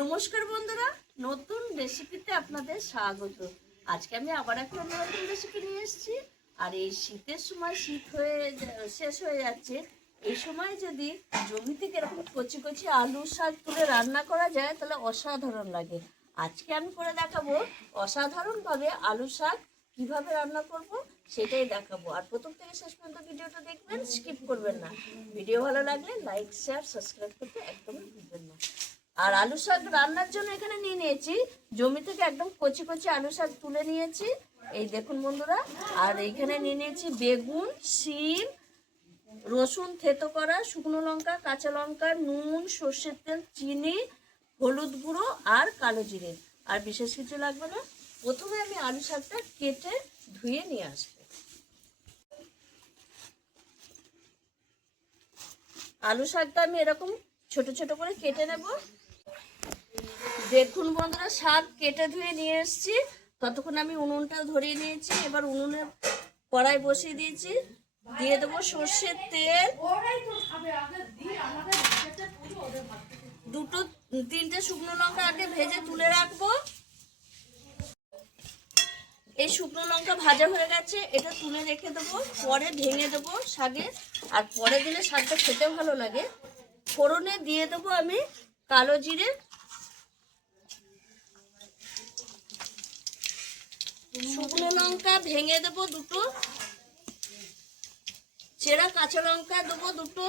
নমস্কার বন্ধুরা, নতুন রেসিপিতে আপনাদের স্বাগত। আজকে আমি আবার একটা নতুন রেসিপি নিয়ে এসেছি। আর এই শীতের সময় শীত শেষ হয়ে যাচ্ছে, এই সময় যদি জমি থেকে এরকম কচি কচি আলু শাক তুলে রান্না করা যায় তাহলে অসাধারণ লাগে। আজকে আমি করে দেখাবো অসাধারণভাবে আলু শাক কিভাবে রান্না করব সেটাই দেখাবো। আর প্রথম থেকে শেষ পর্যন্ত ভিডিওটা দেখবেন, স্কিপ করবেন না। ভিডিও ভালো লাগলে লাইক শেয়ার সাবস্ক্রাইব করতে একদমই ভুলবেন না। আর আলু শাক রান্নার জন্য এখানে নিয়ে নিয়েছি, জমি থেকে একদম কচি কচি আলু শাক তুলে নিয়েছি, এই দেখুন বন্ধুরা। আর এইখানে নিয়ে নিয়েছি বেগুন, শিম, রসুন থেতো করা, শুকনো লঙ্কা, কাঁচা লঙ্কা, নুন, সর্ষের তেল, চিনি, হলুদ গুঁড়ো আর কালো জিরে। আর বিশেষ কিছু লাগবে না। প্রথমে আমি আলু শাকটা কেটে ধুয়ে নিয়ে আসবো। আলু শাকটা আমি এরকম ছোট ছোট করে কেটে নেব। দেখুন বন্ধুরা, শাক কেটে ধুয়ে নিয়ে এসেছি। ততক্ষণ আমি উনুনটাও ধরিয়ে নিয়েছি। এবার উনুনে কড়াই বসিয়ে দিয়েছি, দিয়ে দেবো সর্ষের তেল। দুটো তিনটে শুকনো লঙ্কা আগে ভেজে তুলে রাখবো। এই শুকনো লঙ্কা ভাজা হয়ে গেছে, এটা তুলে রেখে দেবো। পরে ভেঙে দেবো শাকে, আর পরে দিলে শাকটা খেতে ভালো লাগে। ফোড়নে দিয়ে দেবো আমি কালো জিরে, শুকনো লঙ্কা ভেঙে দেবো দুটো, চেরা কাঁচা লঙ্কা দেবো দুটো,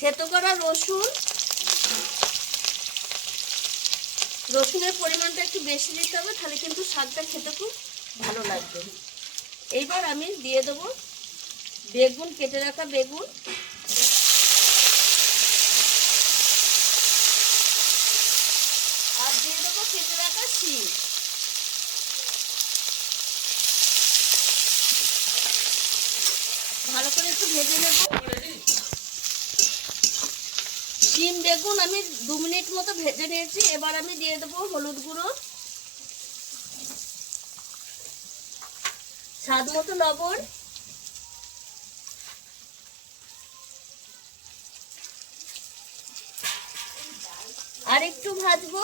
থেতো করা রসুন। রসুনের পরিমাণটা একটু বেশি দিতে হবে, তাহলে কিন্তু শাকটা খেতে খুব ভালো লাগবে। এইবার আমি দিয়ে দেবো বেগুন, কেটে রাখা বেগুন, আর দিয়ে দেবো কেটে রাখা শিম। ভালো করে একটু ভেজে নেব। শিম বেগুন আমি 2 মিনিট মতো ভেজে নিয়েছি। এবার আমি দিয়ে দেবো হলুদ গুঁড়ো, স্বাদ মতো লবণ, আর একটু ভাজবো।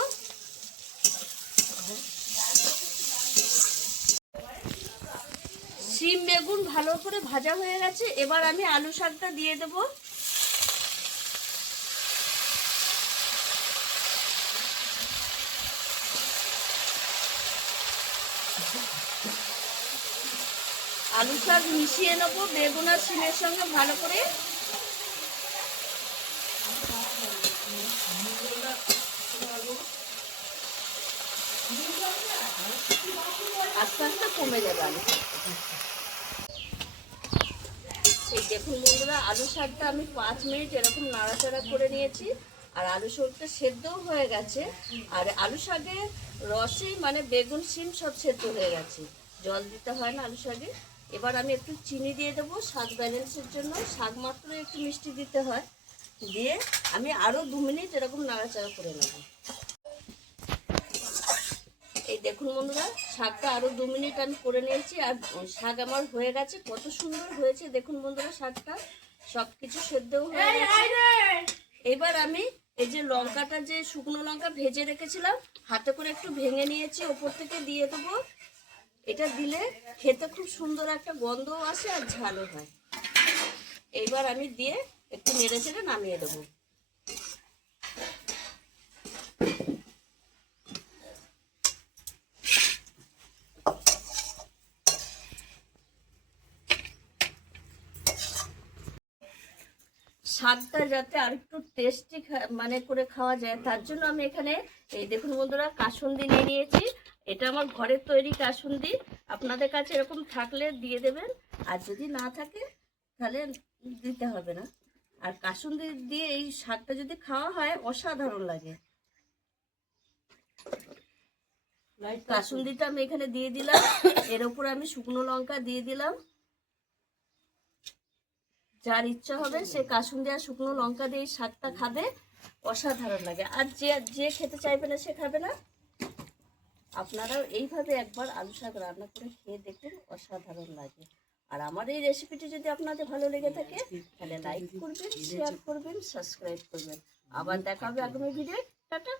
শিম বেগুন ভালো করে ভাজা হয়ে গেছে, এবার আমি আলু শাকটা দিয়ে দেব। আলু শাক মিশিয়ে নেবো বেগুন আর শিমের সঙ্গে ভালো করে। আস্তে আস্তে কমে যাবে আলু শাকটা। এই দেখুন বন্ধুরা, আলু শাকটা আমি 5 মিনিট এরকম নাড়াচাড়া করে নিয়েছি। আর আলু শাকটা সেদ্ধও হয়ে গেছে। আর আলু শাকের রসেই মানে বেগুন শিম সব সেদ্ধ হয়ে গেছে, জল দিতে হয় না আলু শাকে। এবার আমি একটু চিনি দিয়ে দেবো স্বাদ ব্যালেন্সের জন্য। শাক মাত্র একটু মিষ্টি দিতে হয়। দিয়ে আমি আরও 2 মিনিট এরকম নাড়াচাড়া করে নেব। এই দেখুন বন্ধুরা, শাকটা আরো 2 মিনিট আমি করে নিয়েছি। আর শাক আমার হয়ে গেছে, কত সুন্দর হয়েছে দেখুন বন্ধুরা। শাকটা সবকিছু সেদ্ধও হয়ে গেছে। এবার আমি এই যে লঙ্কাটা, যে শুকনো লঙ্কা ভেজে রেখেছিলাম, হাতে করে একটু ভেঙে নিয়েছি, ওপর থেকে দিয়ে দেবো। এটা দিলে খেতে খুব সুন্দর একটা গন্ধও আসে আর ঝালও হয়। এইবার আমি দিয়ে একটু নেড়ে চেড়ে নামিয়ে দেবো। শাকটা যাতে আর একটু টেস্টি মানে করে খাওয়া যায়, তার জন্য আমি এখানে এই দেখুন বন্ধুরা কাসুন্দি নিয়ে নিয়েছি। এটা আমার ঘরের তৈরি কাসুন্দি। আপনাদের কাছে এরকম থাকলে দিয়ে দেবেন, আর যদি না থাকে তাহলে দিতে হবে না। আর কাসুন্দি দিয়ে এই শাকটা যদি খাওয়া হয় অসাধারণ লাগে। কাসুন্দিটা আমি এখানে দিয়ে দিলাম, এর উপর আমি শুকনো লঙ্কা দিয়ে দিলাম। যার ইচ্ছা হবে সে কাসুন্দি আর শুকনো লঙ্কা দিয়ে এই শাকটা খাবে, অসাধারণ লাগে। আর যে খেতে চাইবে না সে খাবে না। আপনারাও এইভাবে একবার আলু শাক রান্না করে খেয়ে দেখুন, অসাধারণ লাগে। আর আমার এই রেসিপিটি যদি আপনাদের ভালো লেগে থাকে তাহলে লাইক করবেন, শেয়ার করবেন, সাবস্ক্রাইব করবেন। আবার দেখা হবে আগামী ভিডিও। টাটা।